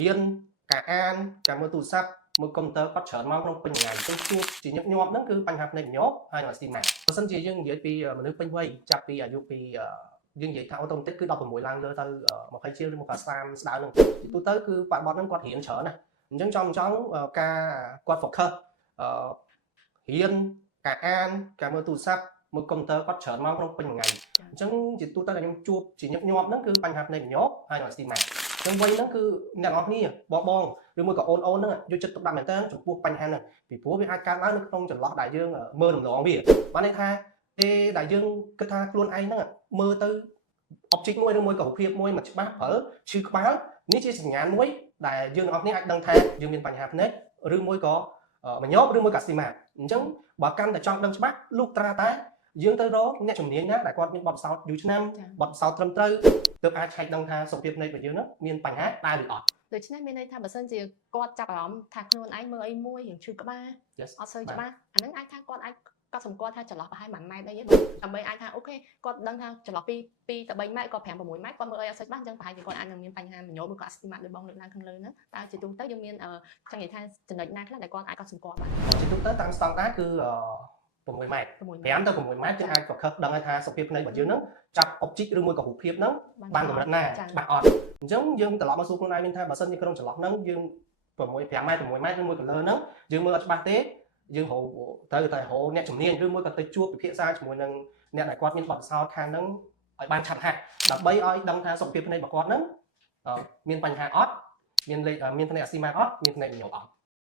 រៀនការអានការមើលទូរស័ព្ទមើលកុំព្យូទ័រគាត់ច្រើនមកក្នុងពេញថ្ងៃអញ្ចឹងជួបជាញឹកញាប់ហ្នឹងគឺបញ្ហាភ្នែកញោមហើយអាស៊ីម៉ាបើសិនជាយើងនិយាយពីមនុស្សពេញវ័យចាប់ពីអាយុពីយើងនិយាយថាអូតូម៉ាទិកគឺ16ឡើងលើទៅ20ជាងឬមក30ស្ដើងហ្នឹងទូទៅគឺបាត់បត់ហ្នឹងគាត់រៀនច្រើនណាស់អញ្ចឹងចង់ការគាត់ focus រៀនការអានការមើលទូរស័ព្ទមើលកុំព្យូទ័រគាត់ច្រើនមកក្នុងពេញថ្ងៃអញ្ចឹងជាទូទៅដែលខ្ញុំជួបជាញឹកញាប់ហ្នឹងគឺបញ្ហាភ្នែកញោមហើយអាស៊ីម៉ាចឹងវ័យហ្នឹងគឺអ្នកនរគ្នាបងឬមួយក៏អូនហ្នឹងយកចិត្តទុកដាក់មែនតើចំពោះបញ្ហាហ្នឹងពីព្រោះវាអាចកើតឡើងនៅក្នុងចន្លោះដែលយើងមើលរំលងវាបានន័យថាពេលដែលយើងគិតថាខ្លួនឯងហ្នឹងមើលទៅ object មួយឬមួយក៏រូបភាពមួយច្បាស់ប្រើឈឺក្បាលនេះជាសញ្ញាណមួយដែលយើងទាំងអស់គ្នាអាចដឹងថាយើងមានបញ្ហាភ្នែកឬមួយក៏មញោបឬមួយក៏អាស៊ីម៉ាអញ្ចឹងបើកាន់តែចង់ដឹងច្បាស់លុះត្រាតែយើងទៅរកអ្នកជំនាញណាដែលគាត់មានបទពិសោធន៍យូរឆ្នាំបទពិសោធន៍ត្រឹមត្រូវទើបអាចឆែកដឹងថាសុខភាពភ្នែករបស់យើងហ្នឹងមានបញ្ហាដែរឬអត់ដូច្នេះមានន័យថាបើសិនជាគាត់ចាប់អារម្មណ៍ថាខ្លួនឯងមើលអីមួយរៀងឈឺក្បាលអត់សូវច្បាស់អាហ្នឹងអាចថាគាត់អាចក៏សម្គាល់ថាចន្លោះប្រហែល1ម៉ែត្រអីដើម្បីអាចថាអូខេគាត់ដឹងថាចន្លោះពី2ទៅ3ម៉ែត្រក៏5 6ម៉ែត្រគាត់មើលអីអត់សូវច្បាស់អញ្ចឹងប្រហែលជាគាត់អាចនឹងមានបញ្ហាមញោបឬក៏អាស្ទីម៉ាដូចបងលើកឡើងខាងលើហ្នឹងតើជាទូទៅយើងមានចង់និយាយថាចំណុចណាខ្លះដែលគាត់អាចគាត់សម្គាល់បានជាទូទៅតាមស្តង់ដារគឺ6ម៉ែត្រ5ទៅ6ម៉ែត្រយើងអាចប្រខិតដឹងថាសុខភាពភ្នែករបស់យើងហ្នឹងចាប់ object ឬមួយក៏រូបភាពហ្នឹងបានកម្រិតណាច្បាស់អត់អញ្ចឹងយើងត្រឡប់មកសួរខ្លួនឯងវិញថាបើសិនជាក្នុងចន្លោះហ្នឹងយើង5ម៉ែត្រ6ម៉ែត្រឬមួយក៏លើហ្នឹងយើងមើលអត់ច្បាស់ទេយើងទៅតែរកអ្នកជំនាញឬមួយក៏ទៅជួបពិភាក្សាជាមួយនឹងអ្នកដែលគាត់មានបទពិសោធន៍ខាងហ្នឹងឲ្យបានឆាប់ហាក់ដើម្បីឲ្យដឹងថាសុខភាពភ្នែករបស់គាត់ហ្នឹងមានបញ្ហាអត់មានភ្នែកអាស៊ីម៉ាអត់មានភ្នែកញោមអត់